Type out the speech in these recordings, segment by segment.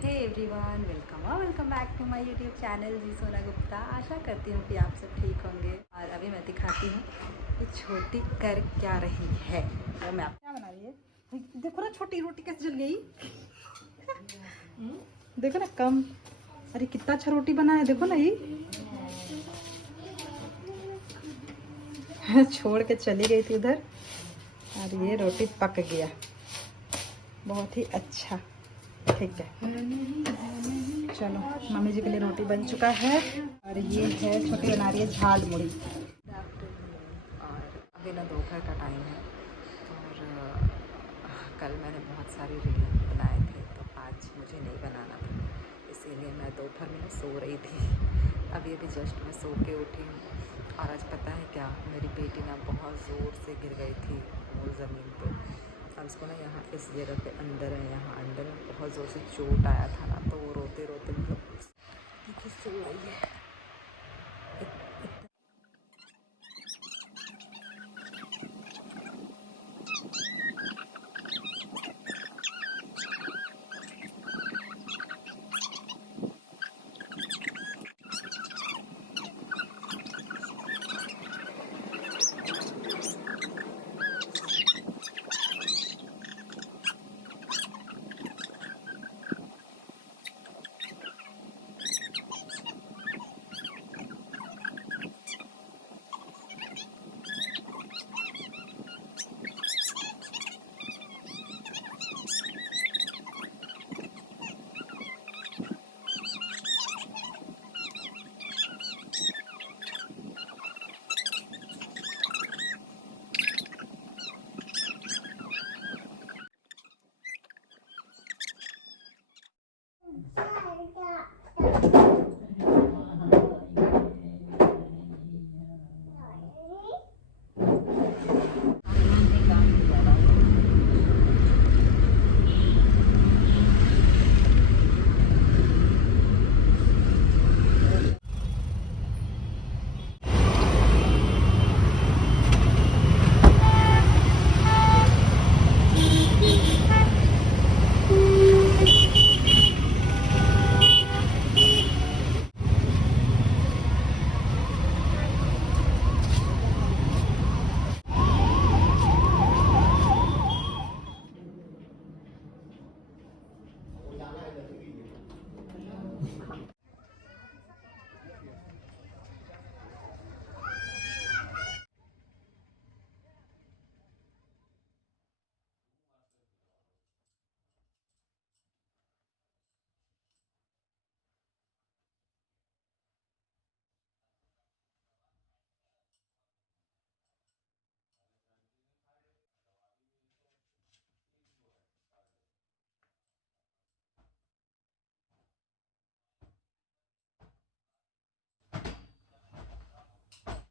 Hey everyone, welcome back to my YouTube channel जी सोना गुप्ता। आशा करती हूँ कि आप सब ठीक होंगे। और अभी मैं दिखाती हूँ कि छोटी कर क्या रही है। वो मैं आप क्या बना रही है, देखो ना छोटी रोटी कैसे जल गई। देखो ना कम, अरे कितना अच्छा रोटी बना है, देखो ना ये छोड़ के चली गई थी उधर और ये रोटी पक गया, बहुत ही अच्छा। ठीक है, चलो मम्मी जी के लिए रोटी बन चुका है और ये है छोटी बना रही है झाल मुड़ी। और अभी ना दोपहर का टाइम है और कल मैंने बहुत सारे रील बनाए थे तो आज मुझे नहीं बनाना था, इसीलिए मैं दोपहर में ना सो रही थी। अभी अभी जस्ट मैं सो के उठी हूँ और आज पता है क्या, मेरी बेटी ना बहुत ज़ोर से गिर गई थी वो ज़मीन पे और उसको ना यहाँ इस जगह पे अंदर है, यहाँ अंदर में बहुत ज़ोर से चोट आया था ना, तो वो रोते रोते मतलब देखिए सो रही है।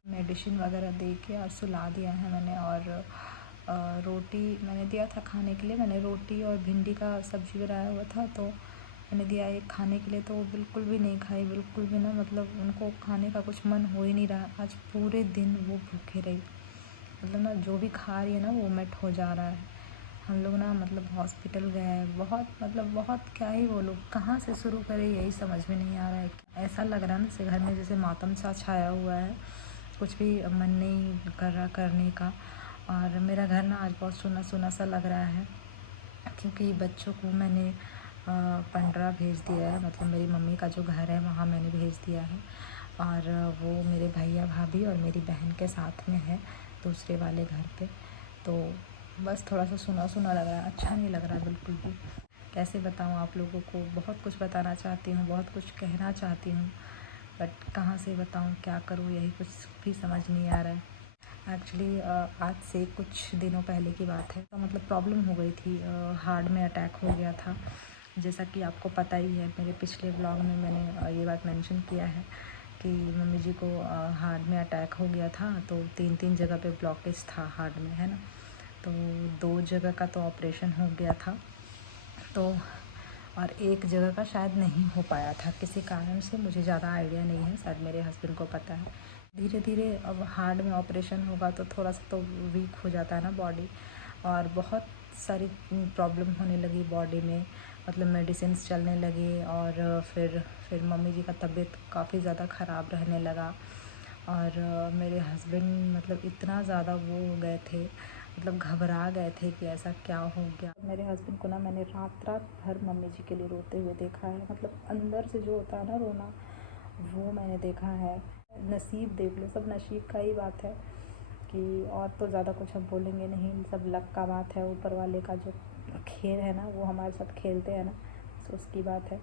मेडिसिन वगैरह दे के और सुला दिया है मैंने। और रोटी मैंने दिया था खाने के लिए, मैंने रोटी और भिंडी का सब्ज़ी बनाया हुआ था तो मैंने दिया एक खाने के लिए, तो वो बिल्कुल भी नहीं खाई, बिल्कुल भी ना, मतलब उनको खाने का कुछ मन हो ही नहीं रहा। आज पूरे दिन वो भूखे रही, मतलब ना जो भी खा रही है ना वो वोमिट हो जा रहा है। हम लोग ना मतलब हॉस्पिटल गए हैं, बहुत मतलब बहुत क्या ही बोलो, कहाँ से शुरू करें यही समझ में नहीं आ रहा है। ऐसा लग रहा है ना जैसे घर में जैसे मातम सा छाया हुआ है, कुछ भी मन नहीं कर रहा करने का। और मेरा घर ना आज बहुत सुना सुना सा लग रहा है क्योंकि बच्चों को मैंने पंडरा भेज दिया है, मतलब मेरी मम्मी का जो घर है वहाँ मैंने भेज दिया है। और वो मेरे भैया भाभी और मेरी बहन के साथ में है दूसरे वाले घर पे। तो बस थोड़ा सा सुना सुना लग रहा है, अच्छा नहीं लग रहा बिल्कुल भी। कैसे बताऊँ आप लोगों को, बहुत कुछ बताना चाहती हूँ, बहुत कुछ कहना चाहती हूँ, बट कहाँ से बताऊँ, क्या करूँ, यही कुछ भी समझ नहीं आ रहा है। एक्चुअली आज से कुछ दिनों पहले की बात है, तो मतलब प्रॉब्लम हो गई थी, हार्ट में अटैक हो गया था। जैसा कि आपको पता ही है, मेरे पिछले ब्लॉग में मैंने ये बात मेंशन किया है कि मम्मी जी को हार्ट में अटैक हो गया था, तो 3 जगह पे ब्लॉकेज था हार्ट में, है ना। तो 2 जगह का तो ऑपरेशन हो गया था, तो और 1 जगह का शायद नहीं हो पाया था किसी कारण से, मुझे ज़्यादा आइडिया नहीं है, शायद मेरे हस्बैंड को पता है। धीरे धीरे अब हार्ट में ऑपरेशन होगा तो थोड़ा सा तो वीक हो जाता है ना बॉडी, और बहुत सारी प्रॉब्लम होने लगी बॉडी में। मतलब मेडिसिन्स चलने लगे और फिर मम्मी जी का तबीयत काफ़ी ज़्यादा ख़राब रहने लगा। और मेरे हस्बैंड मतलब इतना ज़्यादा वो हो गए थे, मतलब घबरा गए थे कि ऐसा क्या हो गया। मेरे हस्बैंड को ना मैंने रात रात भर मम्मी जी के लिए रोते हुए देखा है। मतलब अंदर से जो होता है ना रोना, वो मैंने देखा है। नसीब देख लो, सब नसीब का ही बात है कि और तो ज़्यादा कुछ हम बोलेंगे नहीं, सब लक का बात है। ऊपर वाले का जो खेल है ना, वो हमारे साथ खेलते हैं ना, तो उसकी बात है।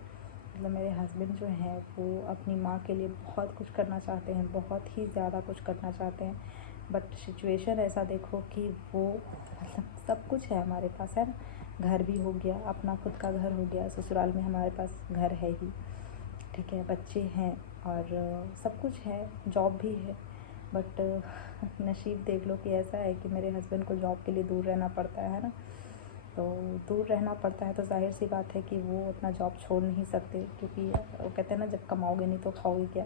मतलब मेरे हस्बैंड जो हैं वो अपनी माँ के लिए बहुत कुछ करना चाहते हैं, बहुत ही ज़्यादा कुछ करना चाहते हैं, बट सिचुएशन ऐसा देखो कि वो मतलब सब कुछ है हमारे पास, है ना। घर भी हो गया, अपना खुद का घर हो गया, ससुराल में हमारे पास घर है ही, ठीक है, बच्चे हैं और सब कुछ है, जॉब भी है, बट नसीब देख लो कि ऐसा है कि मेरे हस्बैंड को जॉब के लिए दूर रहना पड़ता है ना। तो दूर रहना पड़ता है तो ज़ाहिर सी बात है कि वो अपना जॉब छोड़ नहीं सकते, क्योंकि वो कहते हैं ना, जब कमाओगे नहीं तो खाओगे क्या।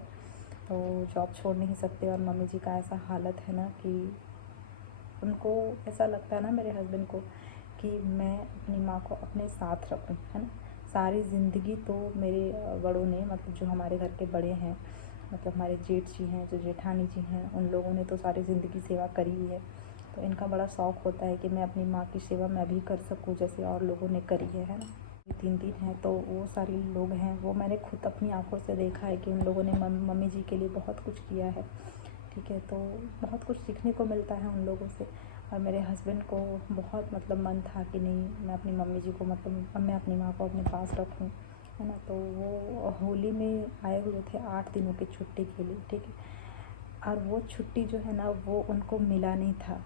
तो जॉब छोड़ नहीं सकते और मम्मी जी का ऐसा हालत है ना कि उनको ऐसा लगता है ना, मेरे हस्बैंड को, कि मैं अपनी माँ को अपने साथ रखूँ, है ना। सारी ज़िंदगी तो मेरे बड़ों ने, मतलब जो हमारे घर के बड़े हैं, मतलब हमारे जेठ जी हैं, जो जेठानी जी हैं, उन लोगों ने तो सारी ज़िंदगी सेवा करी ही है। तो इनका बड़ा शौक़ होता है कि मैं अपनी माँ की सेवा मैं भी कर सकूँ जैसे और लोगों ने करी है ना। 3 दिन हैं तो वो सारे लोग हैं, वो मैंने खुद अपनी आँखों से देखा है कि उन लोगों ने मम्मी जी के लिए बहुत कुछ किया है, ठीक है। तो बहुत कुछ सीखने को मिलता है उन लोगों से। और मेरे हस्बैंड को बहुत मतलब मन था कि नहीं, मैं अपनी मम्मी जी को, मतलब मैं अपनी माँ को अपने पास रखूँ, है ना। तो वो होली में आए हुए थे 8 दिनों की छुट्टी के लिए, ठीक है। और वो छुट्टी जो है ना, वो उनको मिला नहीं था,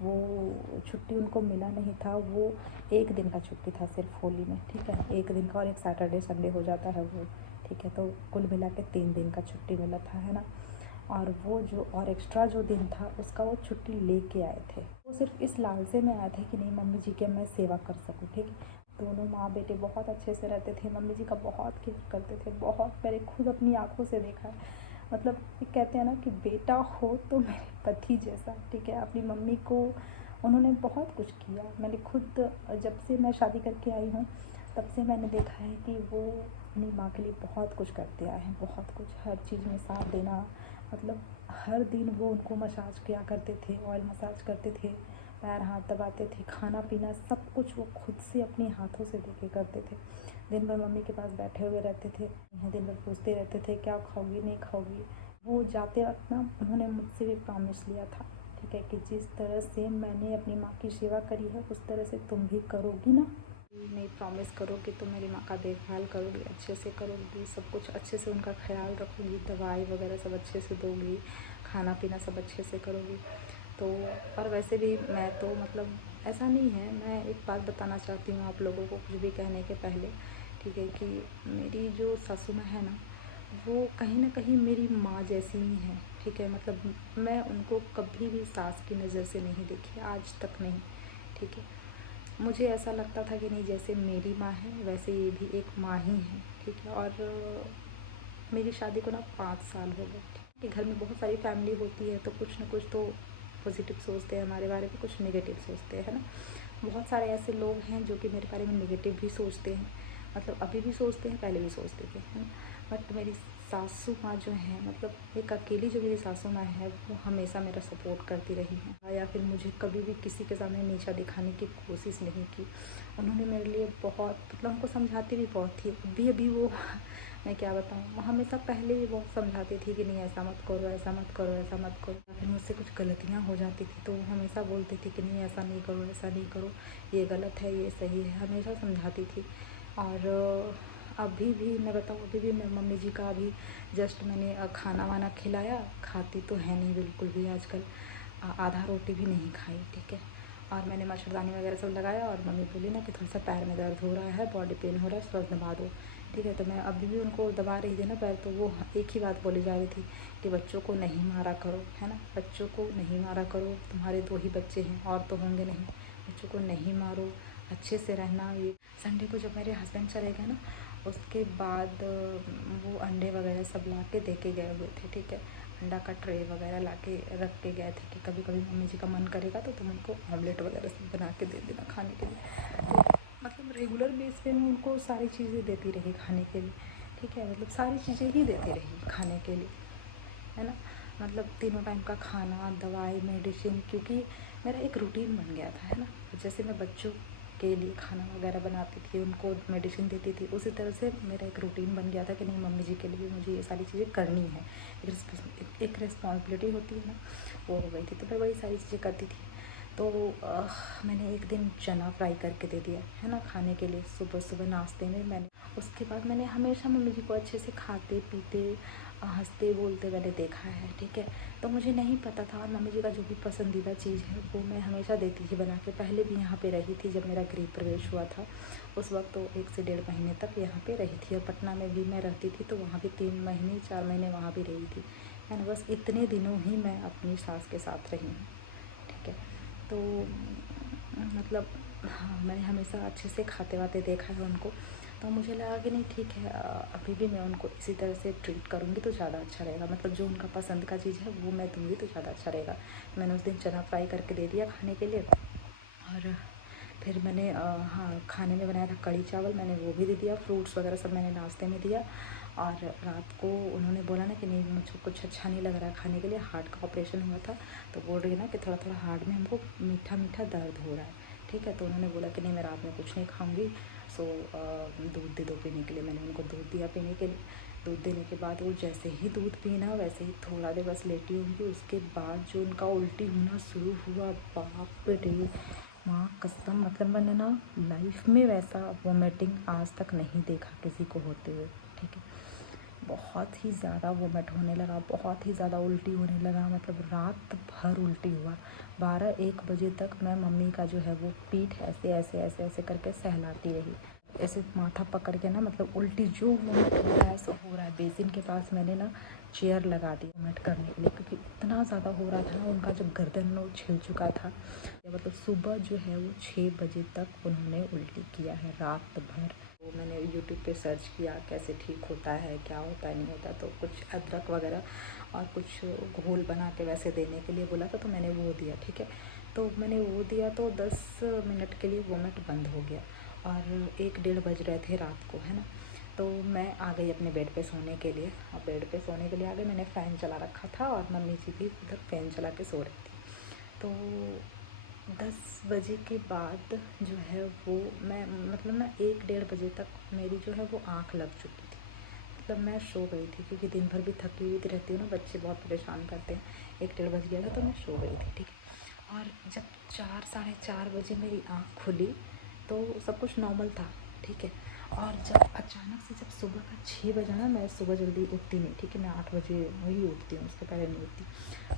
वो छुट्टी उनको मिला नहीं था। वो 1 दिन का छुट्टी था सिर्फ होली में, ठीक है, 1 दिन का, और एक सैटरडे संडे हो जाता है वो, ठीक है। तो कुल मिला के 3 दिन का छुट्टी मिला था, है ना। और वो जो और एक्स्ट्रा जो दिन था उसका वो छुट्टी लेके आए थे। वो सिर्फ इस लालसे में आए थे कि नहीं, मम्मी जी की मैं सेवा कर सकूँ, ठीक है। दोनों माँ बेटे बहुत अच्छे से रहते थे, मम्मी जी का बहुत केयर करते थे, बहुत। मैंने खुद अपनी आँखों से देखा है। मतलब ये कहते हैं ना कि बेटा हो तो मेरे पति जैसा, ठीक है। अपनी मम्मी को उन्होंने बहुत कुछ किया। मैंने खुद, जब से मैं शादी करके आई हूँ तब से मैंने देखा है कि वो अपनी माँ के लिए बहुत कुछ करते आए हैं, बहुत कुछ, हर चीज़ में साथ देना। मतलब हर दिन वो उनको मसाज किया करते थे, ऑयल मसाज करते थे, पैर हाथ दबाते थे, खाना पीना सब कुछ वो खुद से अपने हाथों से देके करते थे। दिन भर मम्मी के पास बैठे हुए रहते थे, दिन भर पूछते रहते थे क्या खाओगी नहीं खाओगी। वो जाते वक्त ना उन्होंने मुझसे भी प्रॉमिस लिया था, ठीक है, कि जिस तरह से मैंने अपनी माँ की सेवा करी है उस तरह से तुम भी करोगी ना। नहीं, प्रॉमिस करो कि तुम मेरी माँ का देखभाल करोगी, अच्छे से करोगी, सब कुछ अच्छे से उनका ख्याल रखोगी, दवाई वगैरह सब अच्छे से दोगी, खाना पीना सब अच्छे से करोगी। तो और वैसे भी मैं तो मतलब ऐसा नहीं है, मैं एक बात बताना चाहती हूँ आप लोगों को कुछ भी कहने के पहले, ठीक है, कि मेरी जो सासू माँ है ना, वो कहीं ना कहीं मेरी माँ जैसी ही है, ठीक है। मतलब मैं उनको कभी भी सास की नज़र से नहीं देखी, आज तक नहीं, ठीक है। मुझे ऐसा लगता था कि नहीं, जैसे मेरी माँ है वैसे ये भी एक माँ ही है, ठीक है। और मेरी शादी को ना 5 साल हो गए, ठीक है। घर में बहुत सारी फैमिली होती है तो कुछ ना कुछ तो पॉजिटिव सोचते हैं हमारे बारे में, कुछ नेगेटिव सोचते हैं, है ना। बहुत सारे ऐसे लोग हैं जो कि मेरे बारे में नेगेटिव भी सोचते हैं, मतलब अभी भी सोचते हैं, पहले भी सोचते थे, है ना। बट मेरी सासू माँ जो है, मतलब एक अकेली जो मेरी सासू माँ है, वो हमेशा मेरा सपोर्ट करती रही है, या फिर मुझे कभी भी किसी के सामने नीचा दिखाने की कोशिश नहीं की। उन्होंने मेरे लिए बहुत, मतलब उनको समझाती भी बहुत थी, अभी वो मैं क्या बताऊँ, वो हमेशा पहले भी बहुत समझाती थी कि नहीं ऐसा मत करो, ऐसा मत करो, ऐसा मत करो। फिर मुझसे कुछ गलतियाँ हो जाती थी तो वो हमेशा बोलती थी कि नहीं ऐसा नहीं करो, ऐसा नहीं करो, ये गलत है, ये सही है, हमेशा समझाती थी। और अभी भी मैं बताऊँ, अभी भी मैं मम्मी जी का अभी जस्ट मैंने खाना वाना खिलाया, खाती तो है नहीं बिल्कुल भी आजकल, आधा रोटी भी नहीं खाई, ठीक है। और मैंने मच्छरदानी वगैरह सब लगाया और मम्मी बोली ना कि थोड़ा सा पैर में दर्द हो रहा है, बॉडी पेन हो रहा है, थोड़ा दबा दो, ठीक है। तो मैं अभी भी उनको दबा रही थी ना पैर, तो वो एक ही बात बोली जा रही थी कि बच्चों को नहीं मारा करो, है ना, बच्चों को नहीं मारा करो, तुम्हारे 2 ही बच्चे हैं और तो होंगे नहीं, बच्चों को नहीं मारो, अच्छे से रहना। ये संडे को जब मेरे हस्बैंड चले गए ना, उसके बाद वो अंडे वगैरह सब ला के दे के गए हुए थे, ठीक है। अंडा का ट्रे वगैरह ला के रख के गए थे कि कभी कभी मम्मी जी का मन करेगा तो तुम उनको ऑमलेट वगैरह सब बना के दे देना खाने के लिए। मतलब रेगुलर बेस पे मैं उनको सारी चीज़ें देती रही खाने के लिए, ठीक है, मतलब सारी चीज़ें ही देती रही खाने के लिए, है ना। मतलब तीनों टाइम का खाना, दवाई, मेडिसिन, क्योंकि मेरा एक रूटीन बन गया था, है ना। जैसे मैं बच्चों के लिए खाना वगैरह बनाती थी, उनको मेडिसिन देती थी, उसी तरह से मेरा एक रूटीन बन गया था कि नहीं, मम्मी जी के लिए मुझे ये सारी चीज़ें करनी है। एक रिस्पॉन्सिबिलिटी होती है ना, वो हो गई थी, तो मैं वही सारी चीज़ें करती थी। तो मैंने एक दिन चना फ्राई करके दे दिया, है ना, खाने के लिए सुबह सुबह नाश्ते में। मैंने उसके बाद मैंने हमेशा मम्मी जी को अच्छे से खाते पीते हंसते बोलते मैंने देखा है, ठीक है। तो मुझे नहीं पता था, और मम्मी जी का जो भी पसंदीदा चीज़ है वो मैं हमेशा देती थी बना के। पहले भी यहाँ पे रही थी, जब मेरा गृह प्रवेश हुआ था उस वक्त तो 1 से 1.5 महीने तक यहाँ पे रही थी, और पटना में भी मैं रहती थी, तो वहाँ भी 3 महीने 4 महीने वहाँ भी रही थी, है ना। बस इतने दिनों ही मैं अपनी सास के साथ रही हूँ, ठीक है। तो मतलब हाँ, मैंने हमेशा अच्छे से खाते वाते देखा है उनको, तो मुझे लगा कि नहीं ठीक है, अभी भी मैं उनको इसी तरह से ट्रीट करूँगी तो ज़्यादा अच्छा रहेगा। मतलब जो उनका पसंद का चीज़ है वो मैं दूँगी तो ज़्यादा अच्छा रहेगा। मैंने उस दिन चना फ्राई करके दे दिया खाने के लिए, और फिर मैंने हाँ, खाने में बनाया था कढ़ी चावल, मैंने वो भी दे दिया। फ्रूट्स वगैरह सब मैंने नाश्ते में दिया। और रात को उन्होंने बोला ना कि नहीं, मुझे कुछ अच्छा नहीं लग रहा है खाने के लिए, हार्ट का ऑपरेशन हुआ था, तो बोल रही है ना कि थोड़ा थोड़ा हार्ट में हमको मीठा मीठा दर्द हो रहा है, ठीक है। तो उन्होंने बोला कि नहीं, मैं रात में कुछ नहीं खाऊंगी, सो दूध दे दो पीने के लिए। मैंने उनको दूध दिया पीने के लिए। दूध देने के बाद वो जैसे ही दूध पीना वैसे ही थोड़ा देर बस लेटी होंगी, उसके बाद जो उनका उल्टी होना शुरू हुआ, बाप रे, माँ कसम, मतलब मैंने ना लाइफ में वैसा वोमिटिंग आज तक नहीं देखा किसी को होते हुए, ठीक है। बहुत ही ज़्यादा वोमिट होने लगा, बहुत ही ज़्यादा उल्टी होने लगा, मतलब रात भर उल्टी हुआ। 12-1 बजे तक मैं मम्मी का जो है वो पीठ ऐसे ऐसे ऐसे ऐसे करके सहलाती रही, ऐसे माथा पकड़ के ना, मतलब उल्टी जो वोमिट हो रहा है सब हो रहा है। बेसिन के पास मैंने ना चेयर लगा दी वोमिट करने के लिए, क्योंकि इतना ज़्यादा हो रहा था ना, उनका जो गर्दन वो छिल चुका था। मतलब सुबह जो है वो 6 बजे तक उन्होंने उल्टी किया है रात भर। तो मैंने यूट्यूब पे सर्च किया कैसे ठीक होता है, क्या होता है, नहीं होता, तो कुछ अदरक वगैरह और कुछ घोल बना के वैसे देने के लिए बोला था, तो मैंने वो दिया, ठीक है। तो मैंने वो दिया तो 10 मिनट के लिए वोमिट बंद हो गया, और 1-1:30 बज रहे थे रात को, है ना। तो मैं आ गई अपने बेड पे सोने के लिए, और बेड पे सोने के लिए आ गई। मैंने फ़ैन चला रखा था, और मम्मी जी भी उधर फ़ैन चला के सो रही थी। तो 10 बजे के बाद जो है वो मैं, मतलब ना 1-1:30 बजे तक मेरी जो है वो आँख लग चुकी थी। मतलब मैं सो गई थी, क्योंकि दिन भर भी थकी हुई रहती हूँ ना, बच्चे बहुत परेशान करते हैं। 1-1:30 बज गया था तो मैं सो गई थी, ठीक है। और जब 4 साढ़े 4 बजे मेरी आँख खुली तो सब कुछ नॉर्मल था, ठीक है। और जब अचानक से जब सुबह का 6 बजा ना, मैं सुबह जल्दी उठती नहीं, ठीक है, मैं 8 बजे वही उठती हूँ, उसके पहले नहीं उठती।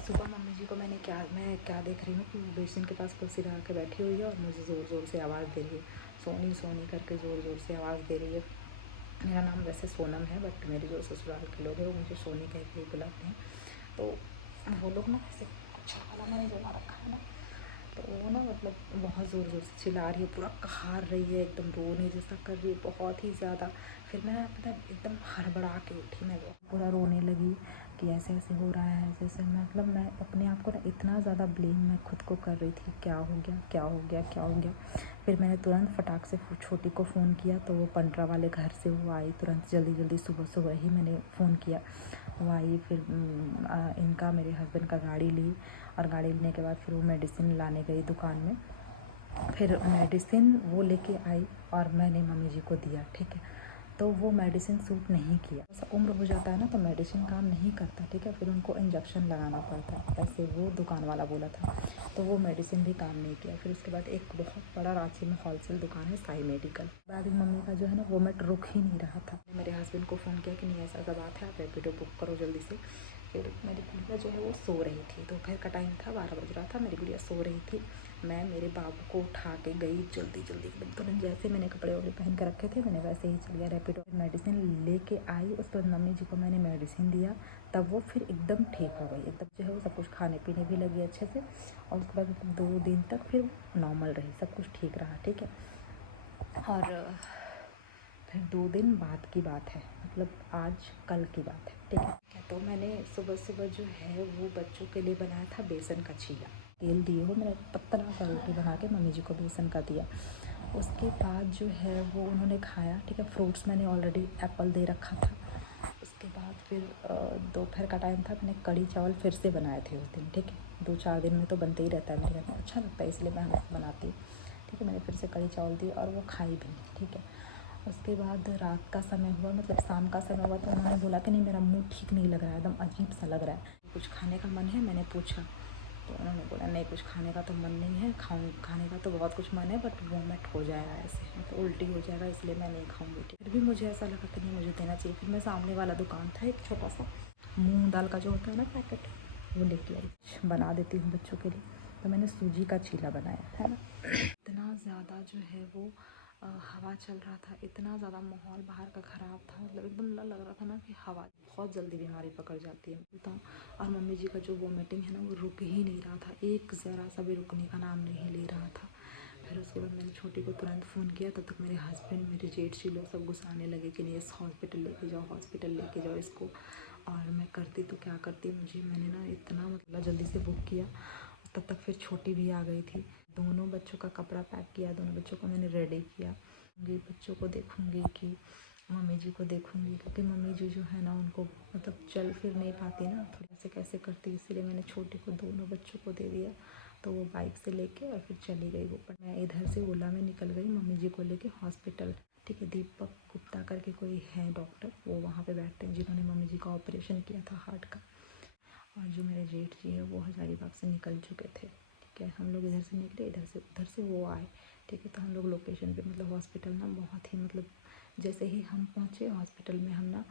सुबह मम्मी जी को मैं क्या देख रही हूँ कि बेसिन के पास कुर्सी लगा के बैठी हुई है, और मुझे ज़ोर ज़ोर से आवाज़ दे रही है, सोनी सोनी करके ज़ोर ज़ोर से आवाज़ दे रही है। मेरा नाम वैसे सोनम है, बट मेरे जो ससुराल के लोग हैं वो मुझे सोनी कह के ही बुलाते हैं। तो वो लोग ना ऐसे अच्छा वाला मैंने बना रखा है ना, तो वो ना मतलब बहुत ज़ोर ज़ोर से चिल्ला रही है, पूरा कहार रही है, एकदम रोने जैसा कर रही है, बहुत ही ज़्यादा। फिर मैं पता एकदम हड़बड़ा के उठी, मैं पूरा रोने लगी कि ऐसे ऐसे हो रहा है, ऐसे ऐसे। मतलब मैं अपने आप को ना इतना ज़्यादा ब्लेम मैं खुद को कर रही थी, क्या हो गया, क्या हो गया, क्या हो गया। फिर मैंने तुरंत फटाक से छोटी को फ़ोन किया, तो वो पंडरा वाले घर से वो आई तुरंत, जल्दी जल्दी सुबह सुबह ही मैंने फ़ोन किया, वो आई। फिर इनका, मेरे हस्बैंड का गाड़ी ली, और गाड़ी लेने के बाद फिर वो मेडिसिन लाने गई दुकान में। फिर मेडिसिन वो लेके आई, और मैंने मम्मी जी को दिया, ठीक है। तो वो मेडिसिन सूट नहीं किया, ऐसा उम्र हो जाता है ना तो मेडिसिन काम नहीं करता, ठीक है। फिर उनको इंजेक्शन लगाना पड़ता है, ऐसे वो दुकान वाला बोला था, तो वो मेडिसिन भी काम नहीं किया। फिर उसके बाद एक बहुत बड़ा रांची में होलसेल दुकान है, साई मेडिकल। बाद में मम्मी का जो है ना वोमिट रुक ही नहीं रहा था। मेरे हस्बैंड को फ़ोन किया कि नहीं ऐसा ऐसा बात है, आप रैपिडो बुक करो जल्दी से। फिर मेरी गुड़िया जो है वो सो रही थी, दोपहर का टाइम था, 12 बज रहा था, मेरी गुड़िया सो रही थी। मैं मेरे बाबू को उठा के गई जल्दी जल्दी एकदम तुरंत, जैसे मैंने कपड़े वपड़े पहन कर रखे थे मैंने वैसे ही चल गया रैपिडो। मेडिसिन लेके आई, उसके बाद मम्मी जी को मैंने मेडिसिन दिया, तब वो फिर एकदम ठीक हो गई, एकदम जो है वो सब कुछ खाने पीने भी लगी अच्छे से। और उसके बाद 2 दिन तक फिर नॉर्मल रही, सब कुछ ठीक रहा, ठीक है। और फिर 2 दिन बाद की बात है, मतलब आज कल की बात है, ठीक है। तो मैंने सुबह सुबह जो है वो बच्चों के लिए बनाया था बेसन का चीला, तेल दिए हो, मैंने पतला सा रोटी बना के मम्मी जी को बेसन का दिया। उसके बाद जो है वो उन्होंने खाया, ठीक है। फ्रूट्स मैंने ऑलरेडी एप्पल दे रखा था। उसके बाद फिर दोपहर का टाइम था, मैंने कढ़ी चावल फिर से बनाए थे उस दिन, ठीक है। 2-4 दिन में तो बनते ही रहता है मेरे घर में, अच्छा लगता है इसलिए मैं हमेशा बनाती हूँ, ठीक है। मैंने फिर से कढ़ी चावल दी और वो खाई भी, ठीक है। उसके बाद रात का समय हुआ, मतलब शाम का समय हुआ, तो उन्होंने बोला कि नहीं मेरा मुँह ठीक नहीं लग रहा है, एकदम अजीब सा लग रहा है, कुछ खाने का मन है। मैंने पूछा तो उन्होंने बोला नहीं कुछ खाने का तो मन नहीं है, खाने का तो बहुत कुछ मन है बट वोमिट हो जाएगा, ऐसे मतलब उल्टी हो जाएगा, इसलिए मैं नहीं खाऊंगी। फिर भी मुझे ऐसा लगा कि नहीं मुझे देना चाहिए। फिर मैं सामने वाला दुकान था एक छोटा सा, मूंग दाल का जो होता है ना पैकेट, वो लेके आई, बना देती हूँ बच्चों के लिए। तो मैंने सूजी का चीला बनाया है ना। इतना ज़्यादा जो है वो हवा चल रहा था, इतना ज़्यादा माहौल बाहर का ख़राब था, मतलब एकदम लग रहा था ना कि हवा बहुत जल्दी बीमारी पकड़ जाती है तो। और मम्मी जी का जो वोमिटिंग है ना वो रुक ही नहीं रहा था, एक ज़रा सा भी रुकने का नाम नहीं ले रहा था। फिर उसके बाद मैंने छोटी को तुरंत फ़ोन किया, तब तक मेरे हस्बैंड, मेरे जेठ जी लोग सब गुस्साने लगे कि नहीं इस हॉस्पिटल लेके जाओ, हॉस्पिटल लेके जाओ इसको। और मैं करती तो क्या करती, मैंने ना इतना मतलब जल्दी से बुक किया। तब तक फिर छोटी भी आ गई थी, दोनों बच्चों का कपड़ा पैक किया, दोनों बच्चों को मैंने रेडी किया। बच्चों को देखूंगी कि मम्मी जी को देखूंगी, क्योंकि मम्मी जी जो है ना उनको मतलब चल फिर नहीं पाती ना, थोड़ा से कैसे करती, इसीलिए मैंने छोटी को दोनों बच्चों को दे दिया। तो वो बाइक से लेके और फिर चली गई वो, पर मैं इधर से ओला में निकल गई मम्मी जी को लेके हॉस्पिटल, ठीक है। दीपक गुप्ता करके कोई है डॉक्टर, वो वहाँ पे बैठते हैं जिन्होंने मम्मी जी का ऑपरेशन किया था हार्ट का। और जो मेरे जेठ जी है वो हज़ारीबाग से निकल चुके थे, ठीक है। हम लोग इधर से निकले, उधर से वो आए, ठीक है। तो हम लोग लोकेशन पे मतलब हॉस्पिटल ना बहुत ही मतलब जैसे ही हम पहुँचे हॉस्पिटल में, हम ना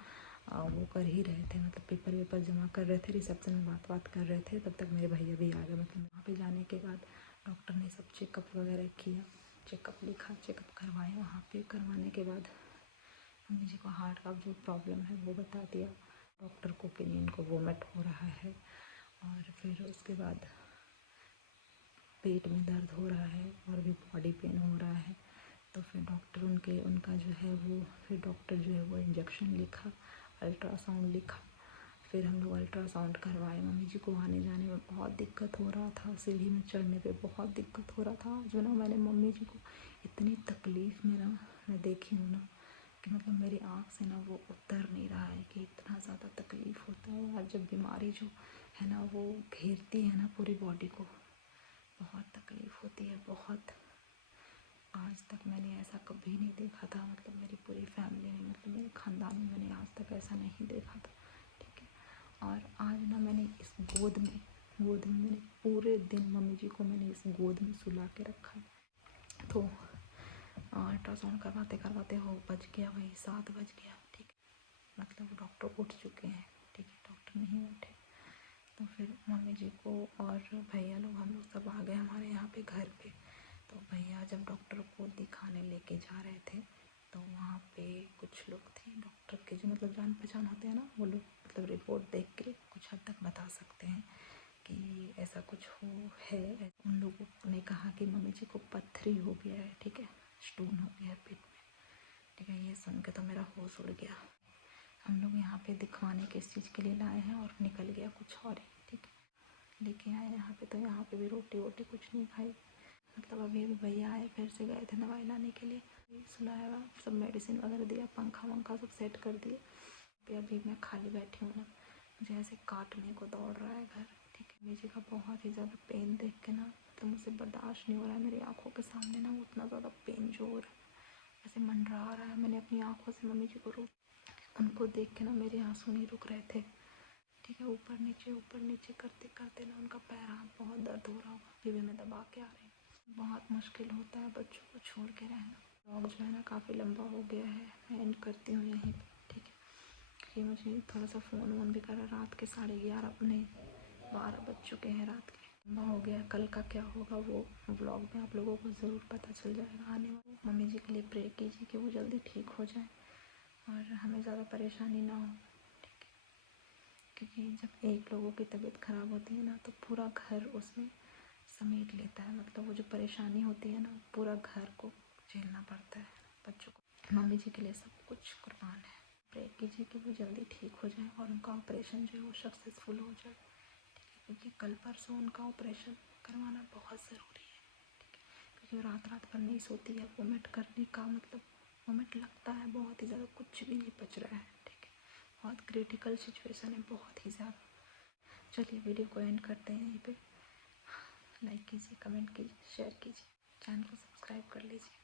वो कर ही रहे थे, मतलब पेपर वेपर जमा कर रहे थे, रिसेप्शन में बात कर रहे थे, तब तक मेरे भैया भी आ गए। मतलब वहाँ पे जाने के बाद डॉक्टर ने सब चेकअप वगैरह किया, चेकअप लिखा, चेकअप करवाए। वहाँ पे करवाने के बाद मम्मी जी को हार्ट का जो प्रॉब्लम है वो बता दिया डॉक्टर को कि नहीं इनको वोमिट हो रहा है। और फिर उसके बाद पेट में दर्द हो रहा है और भी बॉडी पेन हो रहा है। तो फिर डॉक्टर उनका जो है वो, फिर डॉक्टर जो है वो इंजेक्शन लिखा, अल्ट्रासाउंड लिखा। फिर हम लोग अल्ट्रासाउंड करवाए। मम्मी जी को आने जाने में बहुत दिक्कत हो रहा था, सीढ़ी में चढ़ने पे बहुत दिक्कत हो रहा था। जो ना मैंने मम्मी जी को इतनी तकलीफ़ में ना मैं देखी हूँ ना कि मतलब मेरी आँख से ना वो उतर नहीं रहा है कि इतना ज़्यादा तकलीफ़ होता है यार, जब बीमारी जो है ना वो घेरती है ना पूरी बॉडी को, बहुत तकलीफ़ होती है बहुत। आज तक मैंने ऐसा कभी नहीं देखा था, मतलब मेरी पूरी फैमिली में, मतलब मेरे ख़ानदान में मैंने आज तक ऐसा नहीं देखा था, ठीक है। और आज ना मैंने इस गोद में मैंने पूरे दिन मम्मी जी को मैंने इस गोद में सुला के रखा। तो अल्ट्रासाउंड करवाते करवाते हो बज गया, वही 7 बज गया, ठीक है। मतलब डॉक्टर उठ चुके हैं, ठीक है, डॉक्टर नहीं उठे। तो फिर मम्मी जी को और भैया लोग, हम लोग सब आ गए हमारे यहाँ पे घर पे। तो भैया जब डॉक्टर को दिखाने लेके जा रहे थे तो वहाँ पे कुछ लोग थे डॉक्टर के जो मतलब जान पहचान होते हैं ना, वो लोग मतलब रिपोर्ट देख के कुछ हद तक बता सकते हैं कि ऐसा कुछ है। उन लोगों ने कहा कि मम्मी जी को पत्थरी हो गया है, ठीक है, स्टोन हो गया है पेट में, ठीक है। ये सुन के तो मेरा होश उड़ गया। हम लोग यहाँ पे दिखवाने किस चीज़ के लिए लाए हैं और निकल गया कुछ और ही, ठीक है। लेके आए यहाँ पे, तो यहाँ पे भी रोटी वोटी कुछ नहीं खाई। मतलब अभी भैया आए, फिर से गए थे दवाई लाने के लिए, सुलाया हुआ, सब मेडिसिन वगैरह दिया, पंखा वंखा सब सेट कर दिए। अभी मैं खाली बैठी हूँ ना, मुझे ऐसे काटने को दौड़ रहा है घर, ठीक है। मुझे का बहुत ही ज़्यादा पेन देख के ना तो मुझसे बर्दाश्त नहीं हो रहा है। मेरी आंखों के सामने ना उतना ज़्यादा पेन जो हो रहा है, ऐसे मंडरा रहा है। मैंने अपनी आंखों से मम्मी जी को उनको देख के ना मेरे आंसू नहीं रुक रहे थे, ठीक है। ऊपर नीचे करते करते ना उनका पैर हाथ बहुत दर्द हो रहा होगा, अभी भी मैं दबा के आ रही हूँ। बहुत मुश्किल होता है बच्चों को छोड़ के रहना। व्लॉग जो है ना काफ़ी लंबा हो गया है, मैं एंड करती हूँ यहीं पे, ठीक है। क्योंकि मुझे थोड़ा सा फ़ोन वोन भी करा, रात के 11:30 अपने 12 बज चुके हैं रात के, लंबा हो गया। कल का क्या होगा वो व्लॉग में आप लोगों को ज़रूर पता चल जाएगा आने वाले। मम्मी जी के लिए प्रे कीजिए कि वो जल्दी ठीक हो जाए और हमें ज़्यादा परेशानी ना हो, क्योंकि जब एक लोगों की तबीयत ख़राब होती है ना तो पूरा घर उसमें समेट लेता है। मतलब वो जो परेशानी होती है ना पूरा घर को झेलना पड़ता है बच्चों को। मम्मी जी के लिए सब कुछ कुर्बान है। प्रे कीजिए कि वो जल्दी ठीक हो जाए और उनका ऑपरेशन जो है वो सक्सेसफुल हो जाए, ठीक है। क्योंकि कल परसों उनका ऑपरेशन करवाना बहुत ज़रूरी है, ठीक है। कि रात रात भर नहीं सोती है। वोमिट करने का मतलब वोमिट लगता है बहुत ही ज़्यादा, कुछ भी नहीं पच रहा है, ठीक है। बहुत क्रिटिकल सिचुएशन है, बहुत ही ज़्यादा। चलिए वीडियो को एंड करते हैं यहीं पे। लाइक कीजिए, कमेंट कीजिए, शेयर कीजिए, चैनल को सब्सक्राइब कर लीजिए।